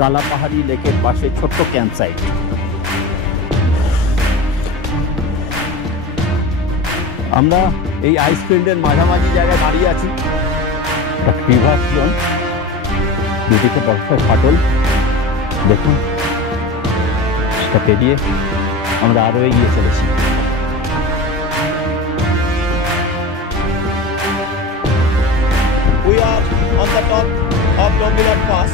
কালাপাহাড়ি লেকের পাশে ছোট্ট ক্যাম্প সাইট। আমরা এই আইসফিল্ডের মাঝামাঝি জায়গায় দাঁড়িয়ে আছি। রিভার জোন, দুদিকে বরফের ফাটল দেখুন। সেটা পেরিয়ে আমরা আরও এগিয়ে চলেছি। We are on the top of Dombilat Pass.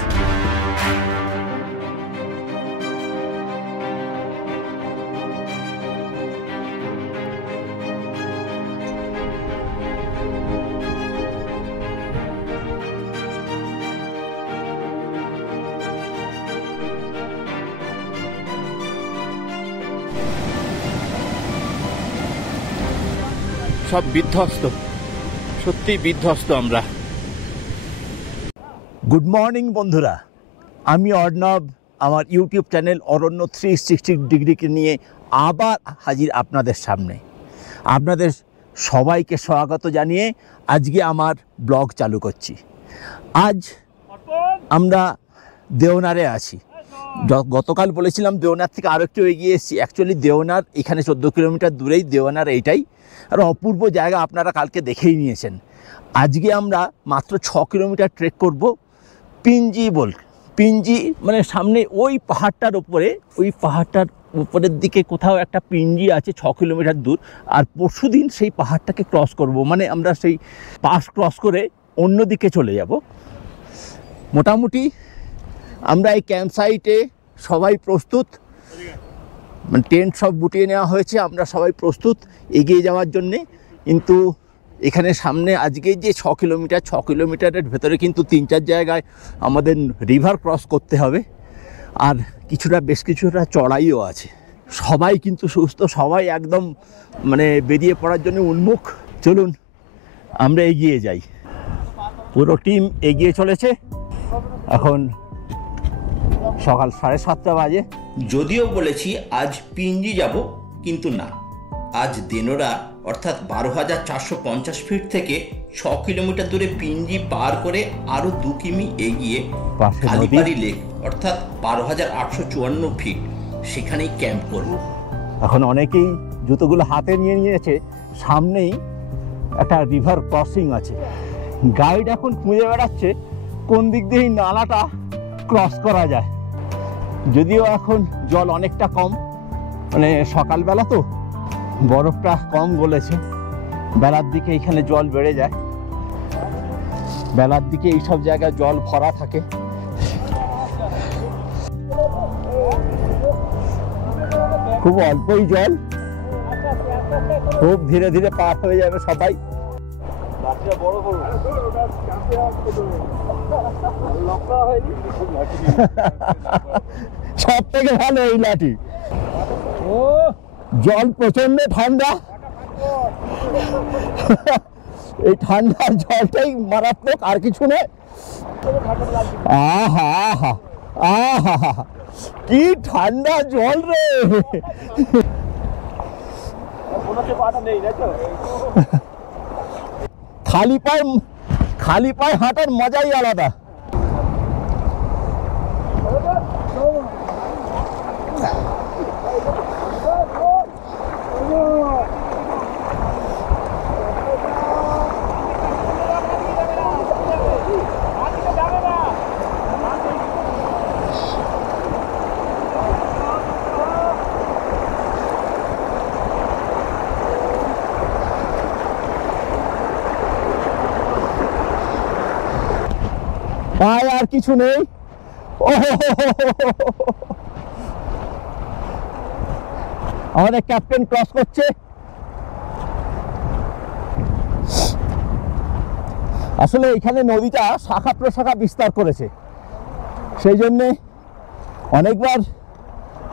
সব বিধ্বস্ত, সত্যি বিধ্বস্ত আমরা। গুড মর্নিং বন্ধুরা, আমি অর্ণব, আমার ইউটিউব চ্যানেল অরণ্য 360 ডিগ্রিকে নিয়ে আবার হাজির আপনাদের সামনে। আপনাদের সবাইকে স্বাগত জানিয়ে আজকে আমার ব্লগ চালু করছি। আজ আমরা দেওনারে আছি। গতকাল বলেছিলাম দেওনার থেকে আরও একটু এগিয়ে এসেছি। অ্যাকচুয়ালি দেওনার এখানে 14 কিলোমিটার দূরেই দেওনার এইটাই, আর অপূর্ব জায়গা আপনারা কালকে দেখেই নিয়েছেন। আজকে আমরা মাত্র 6 কিলোমিটার ট্রেক করব পিঞ্জি পিঞ্জি মানে সামনে ওই পাহাড়টার উপরে, ওই পাহাড়টার উপরের দিকে কোথাও একটা পিঞ্জি আছে 6 কিলোমিটার দূর। আর পরশুদিন সেই পাহাড়টাকে ক্রস করব, মানে আমরা সেই পাস ক্রস করে অন্য দিকে চলে যাব। মোটামুটি আমরা এই ক্যাম্প সাইটে সবাই প্রস্তুত, মানে টেন্ট সব গুটিয়ে নেওয়া হয়েছে, আমরা সবাই প্রস্তুত এগিয়ে যাওয়ার জন্যে। কিন্তু এখানে সামনে আজকে যে 6 কিলোমিটারের ভেতরে কিন্তু 3-4 জায়গায় আমাদের রিভার ক্রস করতে হবে, আর বেশ কিছুটা চড়াইও আছে। সবাই কিন্তু সুস্থ, সবাই একদম মানে বেরিয়ে পড়ার জন্য উন্মুখ। চলুন আমরা এগিয়ে যাই। পুরো টিম এগিয়ে চলেছে। এখন সকাল 7:30 বাজে। যদিও বলেছি আজ পিঞ্জি যাব, কিন্তু না, আজ দেনোরা অর্থাৎ 12,450 ফিট থেকে 6 কিলোমিটার দূরে পিঞ্জি পার করে আরও 2 কিমি এগিয়ে কালিপাড়ি লেক অর্থাৎ 12,854 ফিট, সেখানেই ক্যাম্প করব। এখন অনেকেই জুতোগুলো হাতে নিয়ে নিয়েছে। সামনেই একটা রিভার ক্রসিং আছে। গাইড এখন খুঁজে বেড়াচ্ছে কোন দিক দিয়ে এই নালাটা ক্রস করা যায়। যদিও এখন জল অনেকটা কম, মানে সকালবেলা তো বরফটা কম গলেছে। বেলার দিকে এখানে জল বেড়ে যায়, বেলার দিকে এইসব জায়গায় জল ভরা থাকে। খুব অল্পই জল, খুব ধীরে ধীরে পার হয়ে যাবে সবাই। সব থেকে ভালো এই লাঠি। জল প্রচন্ড ঠান্ডা, এই ঠান্ডা জলটাই মারাত্মক, আর কিছু নেই। আহা আহা আহা, কি ঠান্ডা জল রে। খালি পায়ে হাঁটার মজাই আলাদা। পায়ে আর কিছু নেই। আমাদের ক্যাপ্টেন ক্রস করছে। আসলে এখানে নদীটা শাখা প্রশাখা বিস্তার করেছে, সেই জন্যে অনেকবার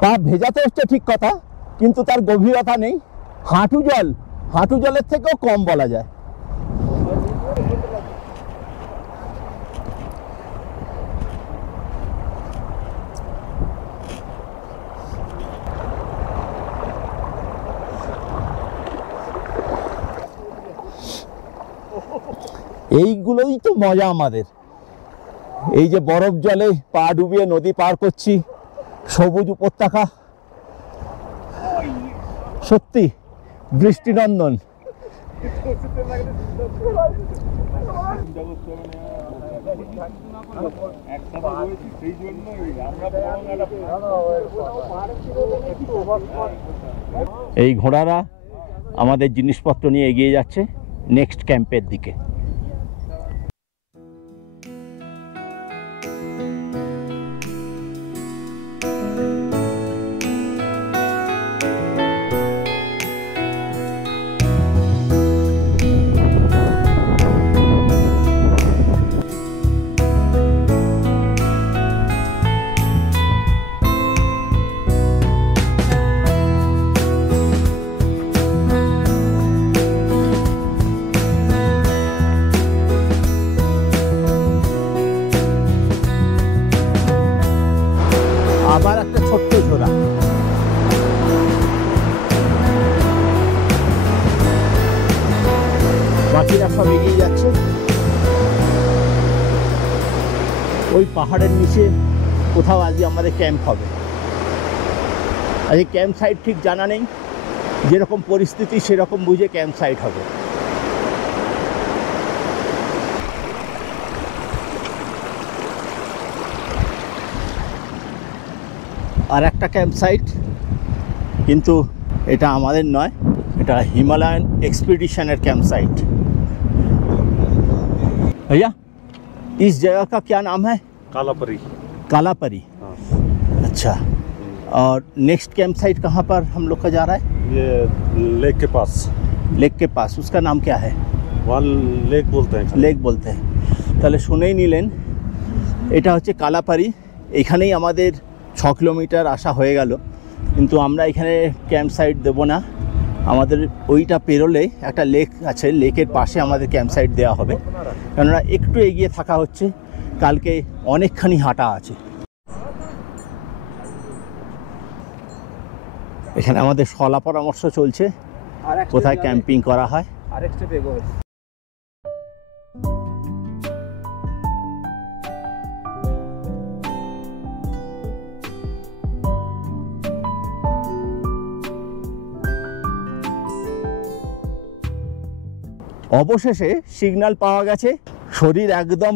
পা ভেজাতে হচ্ছে ঠিক কথা, কিন্তু তার গভীরতা নেই। হাঁটু জলের থেকেও কম বলা যায়। এইগুলোই তো মজা আমাদের, এই যে বরফ জলে পা ডুবিয়ে নদী পার করছি, সবুজ উপত্যকা, সত্যি দৃষ্টিনন্দন। এই ঘোড়ারা আমাদের জিনিসপত্র নিয়ে এগিয়ে যাচ্ছে নেক্সট ক্যাম্পের দিকে। আবার একটা ছোট্ট ঝোড়া, বাকিরা সব এগিয়ে যাচ্ছে। ওই পাহাড়ের নিচে কোথাও আজকে আমাদের ক্যাম্প হবে। আজকে ক্যাম্প সাইট ঠিক জানা নেই, যেরকম পরিস্থিতি সেরকম বুঝে ক্যাম্প সাইট হবে। আর একটা ক্যাম্প সাইট, কিন্তু এটা আমাদের নয়, এটা হিমালয়ান एक्सपीडिशनर कैंप साइट। भैया इस जगह का क्या नाम है? कालापरी। कालापरी, हाँ। अच्छा। और नेक्स्ट कैंप साइट कहाँ पर हम लोग का जा रहा है? ये लेक के पास। लेक के पास, उसका नाम क्या है? वहाँ लेक बोलते हैं। लेक बोलते हैं। তাহলে শুনেই নিলেন, এটা হচ্ছে কালাপারি। এখানেই আমাদের 6 কিলোমিটার আসা হয়ে গেল, কিন্তু আমরা এখানে ক্যাম্প সাইট দেবো না। আমাদের ওইটা পেরোলে একটা লেক আছে, লেকের পাশে আমাদের ক্যাম্প সাইট দেওয়া হবে, কেননা একটু এগিয়ে থাকা হচ্ছে, কালকে অনেকখানি হাঁটা আছে। এখানে আমাদের শলা পরামর্শ চলছে কোথায় ক্যাম্পিং করা হয়। অবশেষে সিগন্যাল পাওয়া গেছে, শরীর একদম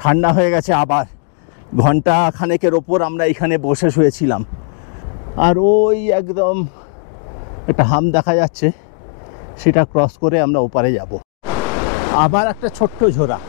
ঠান্ডা হয়ে গেছে। আবার ঘন্টা খানেকের ওপর আমরা এখানে বসে শুয়েছিলাম, আর ওই একদম একটা হাম দেখা যাচ্ছে, সেটা ক্রস করে আমরা ওপারে যাব। আবার একটা ছোট্ট ঝোড়া,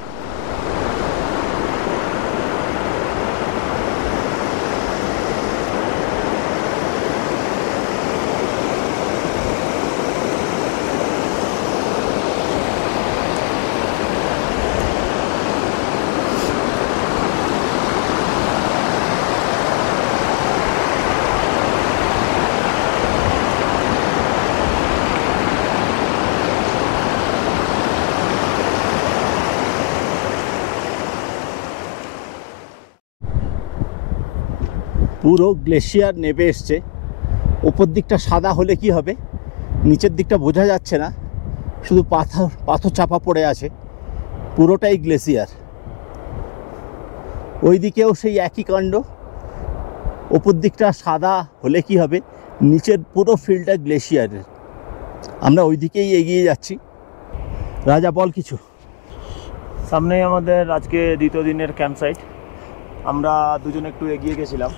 পুরো গ্লেশিয়ার নেমে এসছে। উপর দিকটা সাদা হলে কি হবে, নিচের দিকটা বোঝা যাচ্ছে না, শুধু পাথর চাপা পড়ে আছে, পুরোটাই গ্লেশিয়ার। ওই দিকেও সেই একই কাণ্ড, উপর দিকটা সাদা হলে কি হবে, নিচের পুরো ফিল্ডটা গ্লেশিয়ারের। আমরা ওই দিকেই এগিয়ে যাচ্ছি। রাজা বল কিছু। সামনেই আমাদের আজকে দ্বিতীয় দিনের ক্যাম্প সাইট। আমরা দুজন একটু এগিয়ে গেছিলাম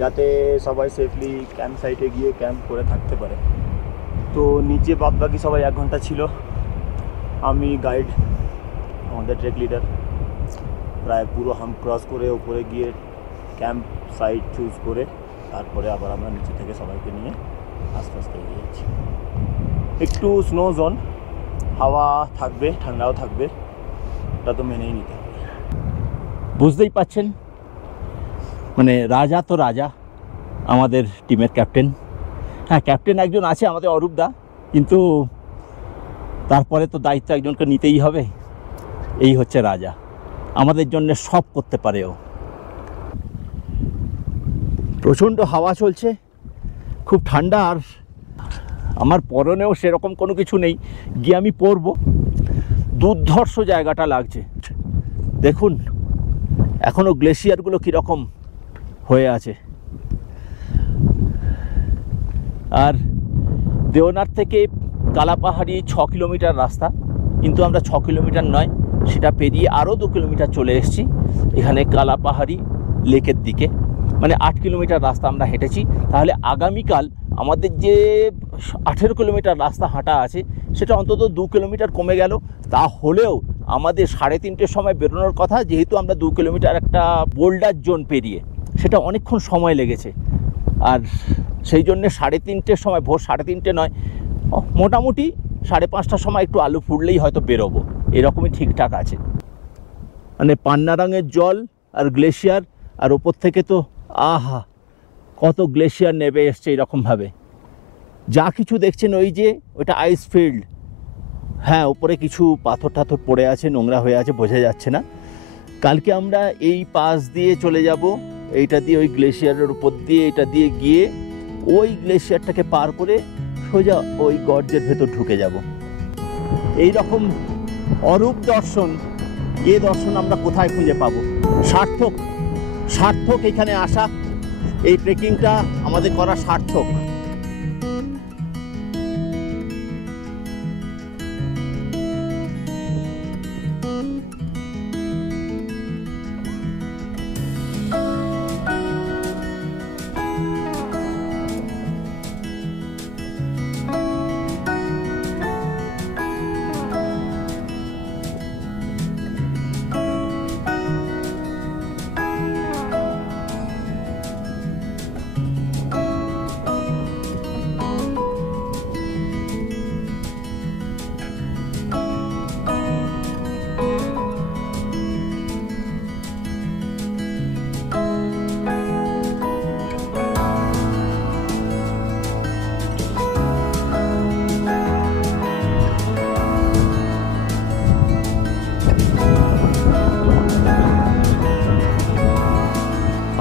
যাতে সবাই সেফলি ক্যাম্প সাইটে গিয়ে ক্যাম্প করে থাকতে পারে। তো নিচে বাদবাকি সবাই 1 ঘন্টা ছিল। আমি গাইড, আমাদের ট্রেক লিডার, প্রায় পুরো হাম ক্রস করে উপরে গিয়ে ক্যাম্প সাইট চুজ করে তারপরে আবার আমরা নিচে থেকে সবাইকে নিয়ে আস্তে আস্তে এগিয়ে যাচ্ছি। একটু স্নো জোন, হাওয়া থাকবে, ঠান্ডাও থাকবে, ওটা তো মেনেই নিতে হবে। বুঝতেই পাচ্ছেন, মানে রাজা তো রাজা, আমাদের টিমের ক্যাপ্টেন। হ্যাঁ, ক্যাপ্টেন একজন আছে আমাদের অরূপদা, কিন্তু তারপরে তো দায়িত্ব একজনকে নিতেই হবে। এই হচ্ছে রাজা, আমাদের জন্য সব করতে পারে ও। প্রচণ্ড হাওয়া চলছে, খুব ঠান্ডা, আর আমার পরনেও সেরকম কোনো কিছু নেই, গিয়ে আমি পরবো। দুর্ধর্ষ জায়গাটা লাগছে, দেখুন এখনও গ্লেশিয়ারগুলো কীরকম হয়ে আছে। আর দেওনার থেকে কালাপাহাড়ি 6 কিলোমিটার রাস্তা, কিন্তু আমরা 6 কিলোমিটার নয়, সেটা পেরিয়ে আরও 2 কিলোমিটার চলে এসেছি এখানে কালাপাহাড়ি লেকের দিকে। মানে 8 কিলোমিটার রাস্তা আমরা হেঁটেছি। তাহলে আগামীকাল আমাদের যে 18 কিলোমিটার রাস্তা হাঁটা আছে সেটা অন্তত 2 কিলোমিটার কমে গেল। তা হলেও আমাদের 3:30 সময় বেরোনোর কথা, যেহেতু আমরা 2 কিলোমিটার একটা বোল্ডার জোন পেরিয়ে, সেটা অনেকক্ষণ সময় লেগেছে। আর সেই জন্যে 3:30 সময়, ভোর 3:30 নয়, মোটামুটি 5:30 সময় একটু আলু ফুটলেই হয়তো বেরোবো, এরকমই ঠিকঠাক আছে। মানে পান্না রঙের জল আর গ্লেশিয়ার, আর ওপর থেকে তো আহা কত গ্লেশিয়ার নেমে এসছে এরকমভাবে। যা কিছু দেখছেন ওই যে ওইটা আইস ফিল্ড। হ্যাঁ, উপরে কিছু পাথর টাথর পড়ে আছে, নোংরা হয়ে আছে, বোঝা যাচ্ছে না। কালকে আমরা এই পাশ দিয়ে চলে যাব, এইটা দিয়ে ওই গ্লেশিয়ারের উপর দিয়ে এটা দিয়ে গিয়ে ওই গ্লেশিয়ারটাকে পার করে সোজা ওই গর্জের ভেতর ঢুকে যাব। এই রকম অরূপ দর্শন, এ দর্শন আমরা কোথায় খুঁজে পাবো? সার্থক, সার্থক এখানে আসা, এই ট্রেকিংটা আমাদের করা সার্থক।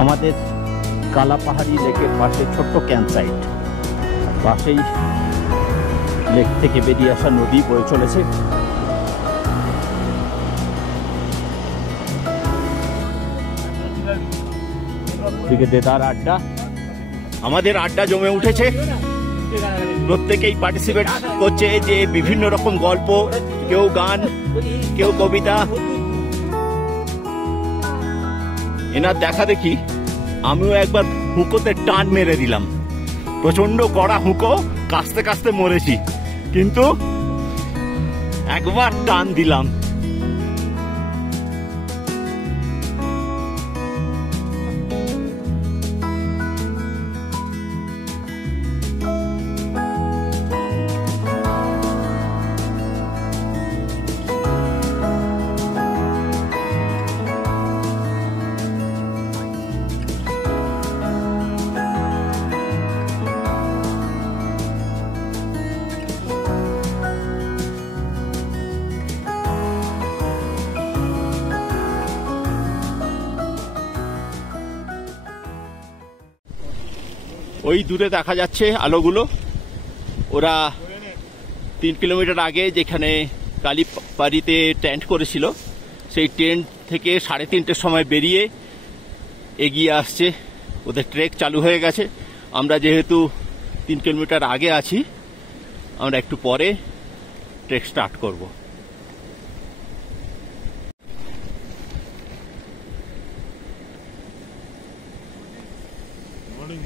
আমাদের কালাপাহাড়ি লেকের পাশে ছোট্ট ক্যাম্প সাইট, পাশেই লেক থেকে বেরিয়ে আসা নদী বয়ে চলেছে। দিকে দেদার আড্ডা, আমাদের আড্ডা জমে উঠেছে। প্রত্যেকেই পার্টিসিপেট করছে, যে বিভিন্ন রকম গল্প, কেউ গান, কেউ কবিতা। এনার দেখা দেখি আমিও একবার হুঁকোতে টান মেরে দিলাম। প্রচন্ড কড়া হুঁকো, কাস্তে কাস্তে মরেছি, কিন্তু একবার টান দিলাম। ওই দূরে দেখা যাচ্ছে আলোগুলো, ওরা 3 কিলোমিটার আগে যেখানে কালীবাড়িতে টেন্ট করেছিল, সেই টেন্ট থেকে 3:30 সময় বেরিয়ে এগিয়ে আসছে। ওদের ট্রেক চালু হয়ে গেছে। আমরা যেহেতু 3 কিলোমিটার আগে আছি, আমরা একটু পরে ট্রেক স্টার্ট করব।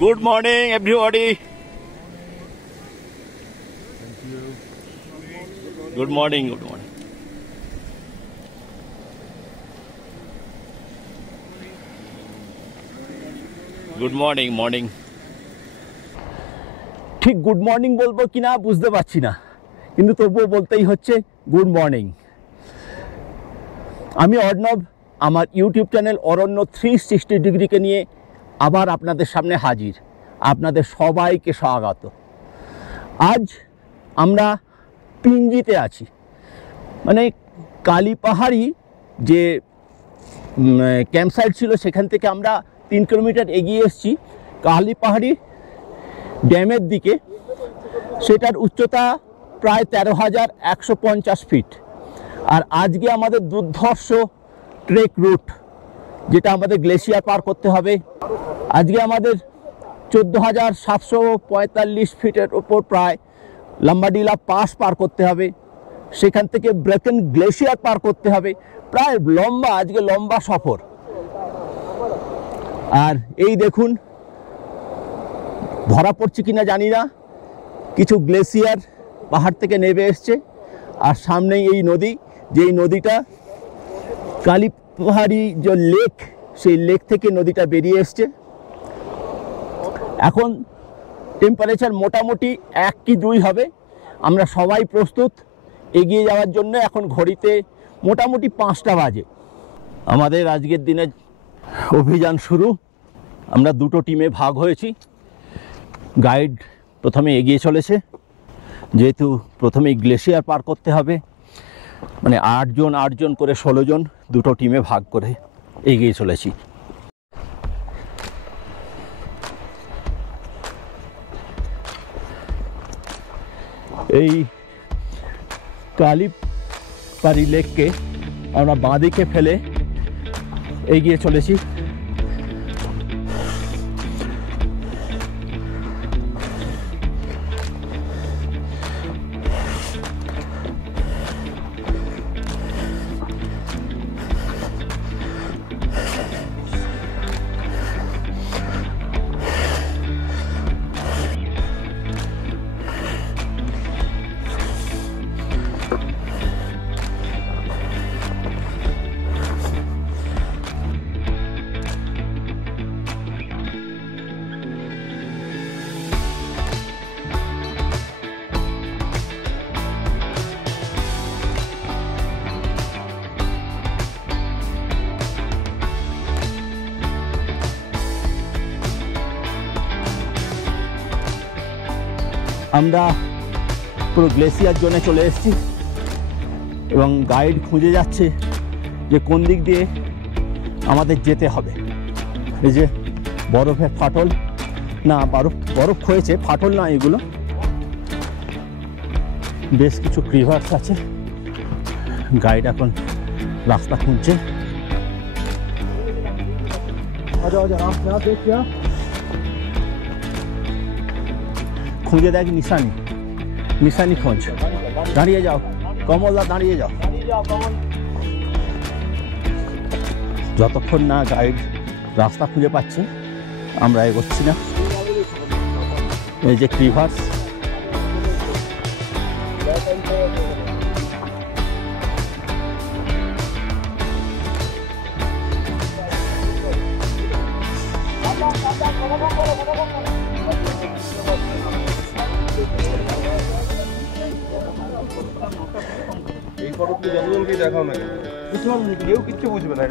Good morning, everybody. Thank you. Good morning, good morning. Good morning, morning. ঠিক গুড মর্নিং বলবো কিনা বুঝতে পারছি না, কিন্তু তবুও বলতেই হচ্ছে গুড মর্নিং। আমি অর্ণব, আমার ইউটিউব চ্যানেল অরণ্য 360 ডিগ্রিকে নিয়ে আবার আপনাদের সামনে হাজির। আপনাদের সবাইকে স্বাগত। আজ আমরা পিঞ্জিতে আছি, মানে কালীপাহাড়ি যে ক্যাম্প সাইট ছিল সেখান থেকে আমরা 3 কিলোমিটার এগিয়ে এসেছি কালীপাহাড়ি ড্যামের দিকে। সেটার উচ্চতা প্রায় 13,150 ফিট। আর আজকে আমাদের দুর্ধর্ষ ট্রেক রুট, যেটা আমাদের গ্লেশিয়ার পার করতে হবে। আজকে আমাদের 14,745 ফিটের ওপর প্রায় লাম্বাডিলা পাস পার করতে হবে, সেখান থেকে ব্রেকেন গ্লেশিয়ার পার করতে হবে। প্রায় আজকে লম্বা সফর। আর এই দেখুন, ধরা পড়ছে কিনা জানি না, কিছু গ্লেশিয়ার পাহাড় থেকে নেমে এসছে, আর সামনেই এই নদী, যেই নদীটা কালীপাহাড়ি যে লেক, সেই লেক থেকে নদীটা বেরিয়ে এসছে। এখন টেম্পারেচার মোটামুটি 1 কি 2 হবে। আমরা সবাই প্রস্তুত এগিয়ে যাওয়ার জন্য। এখন ঘড়িতে মোটামুটি 5টা বাজে। আমাদের আজকের দিনে অভিযান শুরু। আমরা 2টো টিমে ভাগ হয়েছি। গাইড প্রথমে এগিয়ে চলেছে, যেহেতু প্রথমেই গ্লেশিয়ার পার করতে হবে, মানে 8 জন করে 16 জন 2টো টিমে ভাগ করে এগিয়ে চলেছি। এই কালীপাড়ি লেককে আমরা বাঁদিকে ফেলে এগিয়ে চলেছি। আমরা পুরো গ্লেশিয়ার জোনে চলে এসেছি এবং গাইড খুঁজে যাচ্ছে যে কোন দিক দিয়ে আমাদের যেতে হবে। এই যে বরফের ফাটল, না বরফ হয়েছে, ফাটল না এগুলো, বেশ কিছু ক্রিভার্স আছে। গাইড এখন রাস্তা খুঁজছে। খুঁজে দেখ নিশানি খোঁজ। দাঁড়িয়ে যাও কমলদা, দাঁড়িয়ে যাও। যতক্ষণ না গাইড রাস্তা খুঁজে পাচ্ছে আমরা এগোচ্ছি না। এই যে ক্রিভার্স, এই ফটোতে যতজনকে দেখাও না কেউ কিচ্ছু বুঝবে না।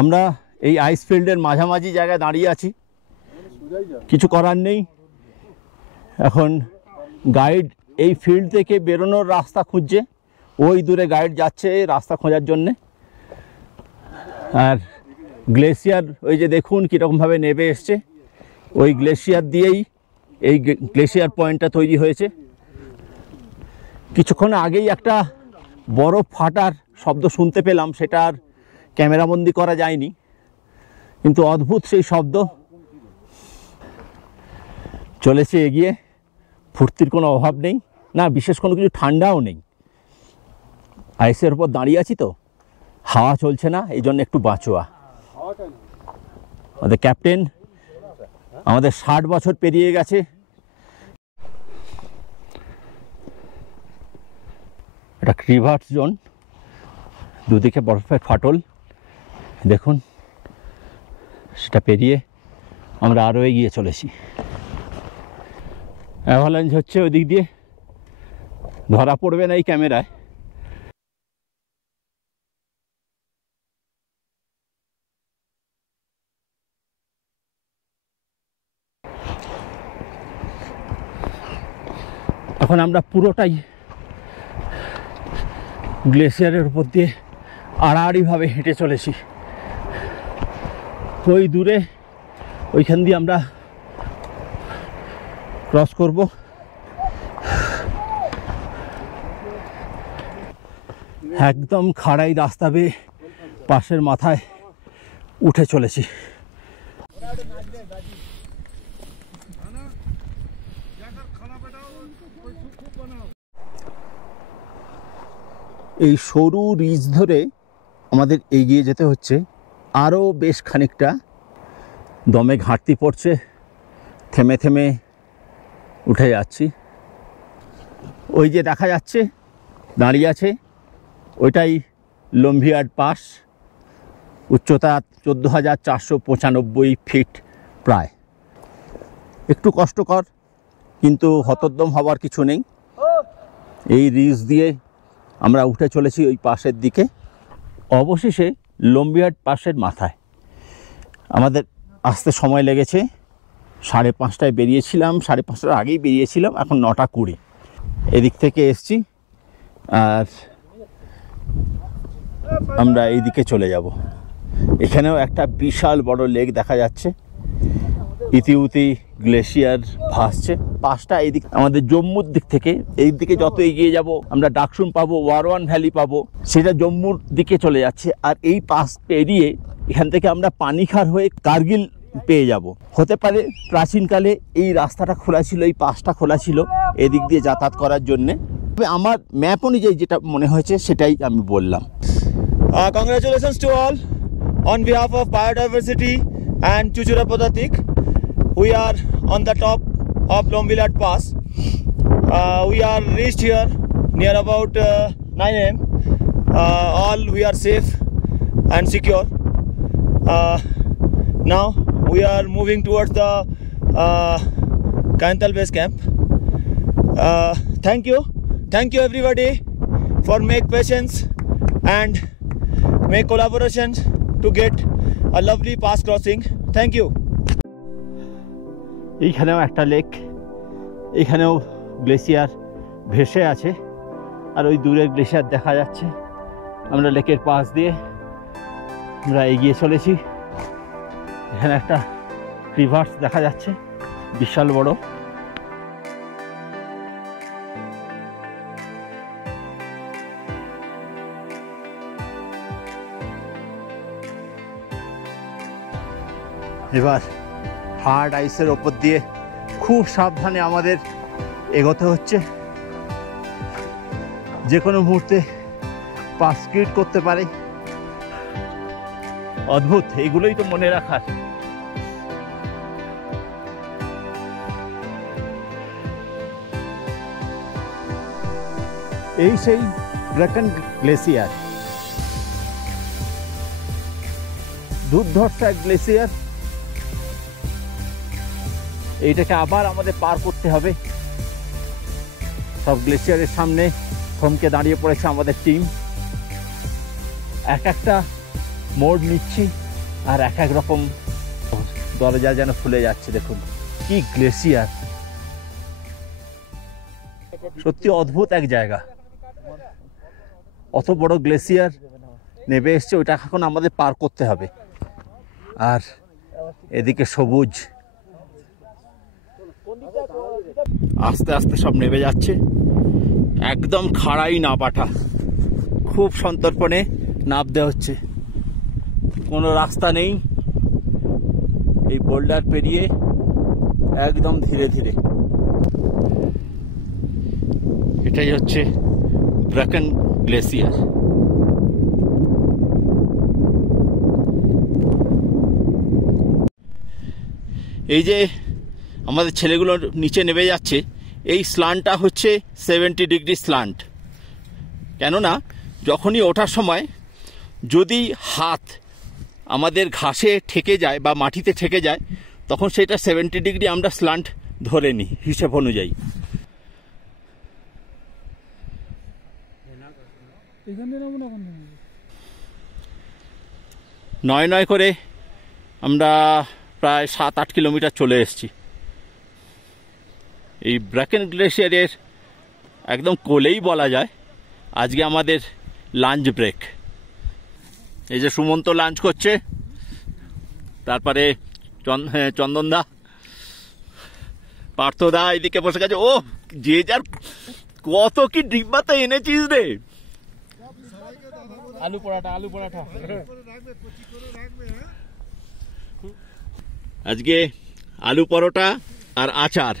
আমরা এই আইস ফিল্ডের মাঝামাঝি জায়গায় দাঁড়িয়ে আছি, কিছু করার নেই। এখন গাইড এই ফিল্ড থেকে বেরোনোর রাস্তা খুঁজছে। ওই দূরে গাইড যাচ্ছে রাস্তা খোঁজার জন্যে। আর গ্লেশিয়ার ওই যে দেখুন কীরকমভাবে নেমে এসছে, ওই গ্লেশিয়ার দিয়েই এই গ্লেশিয়ার পয়েন্টটা তৈরি হয়েছে। কিছুক্ষণ আগেই একটা বরফ ফাটার শব্দ শুনতে পেলাম, সেটা আর ক্যামেরাবন্দি করা যায়নি, কিন্তু অদ্ভুত সেই শব্দ। চলেছে এগিয়ে, ফুর্তির কোনো অভাব নেই, না বিশেষ কোনো কিছু ঠান্ডাও নেই। আইসের উপর দাঁড়িয়ে আছি তো, হাওয়া চলছে না, এই জন্য একটু বাঁচোয়া। আমাদের ক্যাপ্টেন আমাদের 60 বছর পেরিয়ে গেছে। এটা ক্রিভার্স জোন, দুদিকে বরফের ফাটল দেখুন, সেটা পেরিয়ে আমরা আরও এগিয়ে চলেছি। অ্যাভালাঞ্চ হচ্ছে ওই দিক দিয়ে, ধরা পড়বে না এই ক্যামেরায়। এখন আমরা পুরোটাই গ্লেসিয়ারের উপর দিয়ে আড়াআড়িভাবে হেঁটে চলেছি। ওই দূরে ওইখান দিয়ে আমরা ক্রস করব। একদম খাড়াই রাস্তা বেয়ে পাশের মাথায় উঠে চলেছি। এই সরু রিজ ধরে আমাদের এগিয়ে যেতে হচ্ছে। আরও বেশ খানিকটা, দমে ঘাটতি পড়ছে, থেমে থেমে উঠে যাচ্ছি। ওই যে দেখা যাচ্ছে দাঁড়িয়ে আছে, ওইটাই লম্ভিয়াড পাস, উচ্চতা 14,495 ফিট প্রায়। একটু কষ্টকর, কিন্তু হতোদ্যম হওয়ার কিছু নেই। এই রিজ দিয়ে আমরা উঠে চলেছি ওই পাশের দিকে। অবশেষে লম্বিয়াড পাশের মাথায় আমাদের আসতে সময় লেগেছে। 5:30টায় বেরিয়েছিলাম, 5:30টার আগেই বেরিয়েছিলাম, এখন 9:20। এদিক থেকে এসছি আর আমরা এইদিকে চলে যাব। এখানেও একটা বিশাল বড় লেক দেখা যাচ্ছে, ইতিউতি গ্লেশিয়ার ভাসছে। পাশটা এইদিক আমাদের জম্মুর দিক থেকে, এই দিকে যত এগিয়ে যাব আমরা ডাকসুম পাবো, ওয়ারওয়ান ভ্যালি পাবো, সেটা জম্মুর দিকে চলে যাচ্ছে। আর এই পাশ পেরিয়ে এখান থেকে আমরা পানিখার হয়ে কার্গিল পেয়ে যাব। হতে পারে প্রাচীনকালে এই রাস্তাটা খোলা ছিল, এই পাশটা খোলা ছিল এদিক দিয়ে যাতায়াত করার জন্যে। তবে আমার ম্যাপ অনুযায়ী যেটা মনে হয়েছে সেটাই আমি বললাম। Congratulations to all on behalf of biodiversity and Chuchura Podatik. We are on the top of Lombilad Pass. We are reached here near about 9 am. All we are safe and secure. Now we are moving towards the Kaintal base camp. Thank you everybody for make patience and make collaboration to get a lovely pass crossing. Thank you. এইখানেও একটা lake, এখানেও glacier ভেসে আছে, আর ওই দূরের glacier দেখা যাচ্ছে। আমরা লেকের পাশ দিয়ে আমরা এগিয়ে চলেছি। এখানে একটা রিভার্স দেখা যাচ্ছে, বিশাল বড়। এবার হার্ড আইসের ওপর দিয়ে খুব সাবধানে আমাদের এগোতে হচ্ছে। যে কোনো মুহূর্তে পা স্কিড করতে পারে। অদ্ভুত, এইগুলোই তো মনে রাখার। এই সেই ব্রেকেন গ্লেসিয়ার, দুর্ধর্ষ এক গ্লেসিয়ার। এইটাকে আবার আমাদের পার করতে হবে। সব গ্লেসিয়ারের সামনে থমকে দাঁড়িয়ে পড়েছে আমাদের টিম। এক একটা মোড় নিচ্ছি আর এক এক রকম দরজা যেন খুলে যাচ্ছে। দেখুন কি গ্লেসিয়ার, সত্যি অদ্ভুত এক জায়গা। অত বড় গ্লেসিয়ার নেমে এসছে, ওইটা এখন আমাদের পার করতে হবে। আর এদিকে সবুজ, আস্তে আস্তে সব নেমে যাচ্ছে। একদম খাড়াই নাবাটা, খুব সন্তর্পণে নামতে হচ্ছে, কোনো রাস্তা নেই। এই বোল্ডার পেরিয়ে একদম ধীরে ধীরে। এটাই হচ্ছে ব্রেকেন গ্লেসিয়ার। এই যে আমাদের ছেলেগুলো নিচে নেমে যাচ্ছে, এই স্লান্টটা হচ্ছে 70 ডিগ্রি স্লান্ট। কেননা যখনই ওঠার সময় যদি হাত আমাদের ঘাসে ঠেকে যায় বা মাটিতে ঠেকে যায়, তখন সেটা 70 ডিগ্রি আমরা স্লান্ট ধরে নিই হিসেব অনুযায়ী। নয় করে আমরা প্রায় 7-8 কিলোমিটার চলে এসেছি। এই ব্রেকেন গ্লেসিয়ারের একদম কোলেই বলা যায়। আজকে আমাদের লাঞ্চ ব্রেক। এই যে সুমন্ত লাঞ্চ করছে, তারপরে চন্দনদা, পার্থদা এদিকে বসে গেছে। ও যে যার কত কি ডিব্বাতে এনেছিস রে। আলু পরাঠা আজকে আলু পরোটা আর আচার,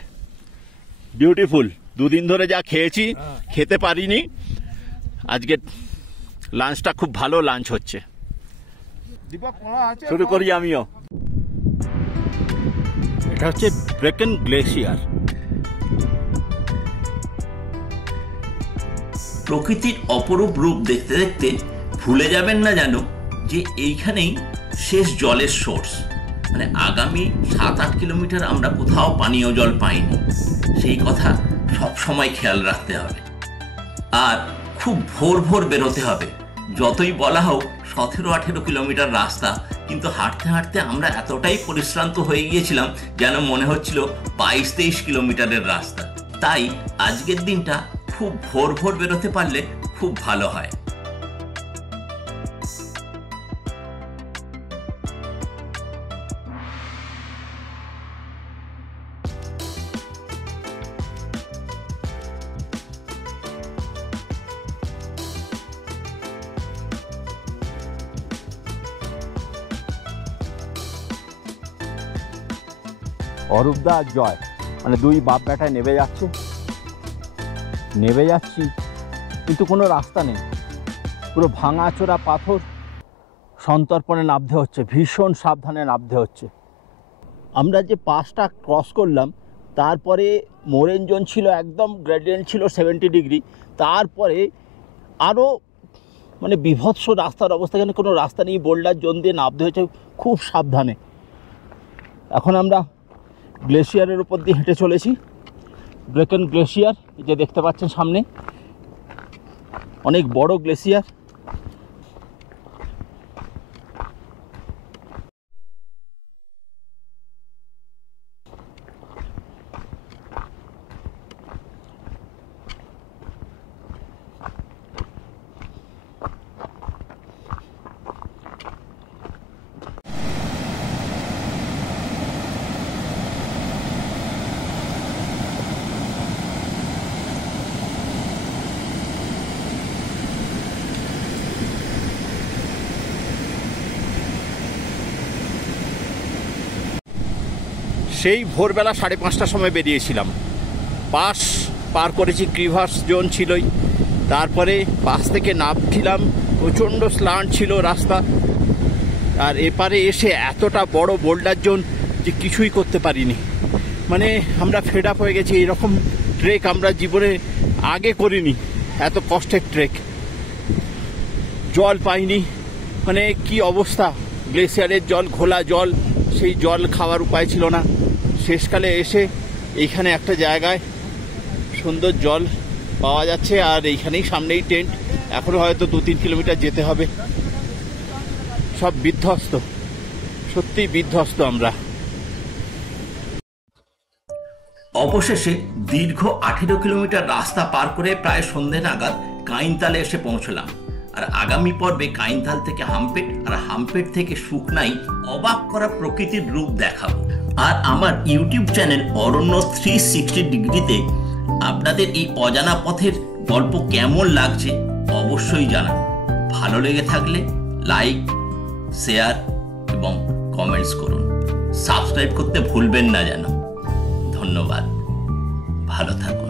বিউটিফুল। দুদিন ধরে যা খেয়েছি, খেতে পারিনি, আজকে লাঞ্চটা খুব ভালো লাঞ্চ হচ্ছে। শুরু করি আমিও। এটা হচ্ছে ব্রেকেন গ্লেসিয়ার। প্রকৃতির অপরূপ রূপ দেখতে দেখতে ভুলে যাবেন না যেন যে এইখানেই শেষ জলের সোর্স। মানে আগামী 7-8 কিলোমিটার আমরা কোথাও পানীয় জল পাইনি, সেই কথা সব সময় খেয়াল রাখতে হবে। আর খুব ভোর ভোর বেরোতে হবে। যতই বলা হোক 17-18 কিলোমিটার রাস্তা, কিন্তু হাঁটতে হাঁটতে আমরা এতটাই পরিশ্রান্ত হয়ে গিয়েছিলাম যেন মনে হচ্ছিল 22-23 কিলোমিটারের রাস্তা। তাই আজকের দিনটা খুব ভোর ভোর বেরোতে পারলে খুব ভালো হয়। অরূপদা আর জয়, মানে দুই বাপ বেটায় নেমে যাচ্ছি, কিন্তু কোনো রাস্তা নেই। পুরো ভাঙাচোরা পাথর, সন্তর্পণে নামতে হচ্ছে, ভীষণ সাবধানে নামতে হচ্ছে। আমরা যে পাসটা ক্রস করলাম, তারপরে মোরেন জোন ছিল, একদম গ্রেডিয়েন্ট ছিল 70 ডিগ্রি। তারপরে আরও মানে বিভৎস রাস্তার অবস্থা, এখানে কোনো রাস্তা নেই, বোল্ডার জোন দিয়ে নামতে হচ্ছে খুব সাবধানে। এখন আমরা গ্লেশিয়ারের উপর দিয়ে হেঁটে চলেছি, ব্রেকেন গ্লেশিয়ার, যে দেখতে পাচ্ছেন সামনে, অনেক বড় গ্লেশিয়ার। সেই ভোরবেলা 5:30টার সময় বেরিয়েছিলাম। পাস পার করেছি, ক্রিভার্স জোন ছিলই। তারপরে পাস থেকে নামছিলাম, প্রচণ্ড স্লান্ট ছিল রাস্তা। আর এপারে এসে এতটা বড় বোল্ডার জোন যে কিছুই করতে পারিনি। মানে আমরা ফেড আপ হয়ে গেছি। এরকম ট্রেক আমরা জীবনে আগে করিনি, এত কষ্টের ট্রেক। জল পাইনি, মানে কি অবস্থা, গ্লেশিয়ারের জল, ঘোলা জল, সেই জল খাওয়ার উপায় ছিল না। শেষকালে এসে এইখানে একটা জায়গায় সুন্দর জল পাওয়া যাচ্ছে, আর এইখানেই সামনেই টেন্ট। এখনও হয়তো 2-3 কিলোমিটার যেতে হবে। সব বিধ্বস্ত, সত্যিই বিধ্বস্ত আমরা। অবশেষে দীর্ঘ 18 কিলোমিটার রাস্তা পার করে প্রায় সন্ধ্যে নাগাদ কাইনতালে এসে পৌঁছলাম। আর আগামী পর্বে কাইনতাল থেকে হামপেট, আর হামপেট থেকে শুকনাই অবাক করা প্রকৃতির রূপ দেখাবো। আর আমার ইউটিউব চ্যানেল অরণ্য 360 ডিগ্রিতে আপনাদের এই অজানা পথের গল্প কেমন লাগছে অবশ্যই জানান। ভালো লেগে থাকলে লাইক, শেয়ার এবং কমেন্টস করুন। সাবস্ক্রাইব করতে ভুলবেন না যেন। ধন্যবাদ, ভালো থাকুন।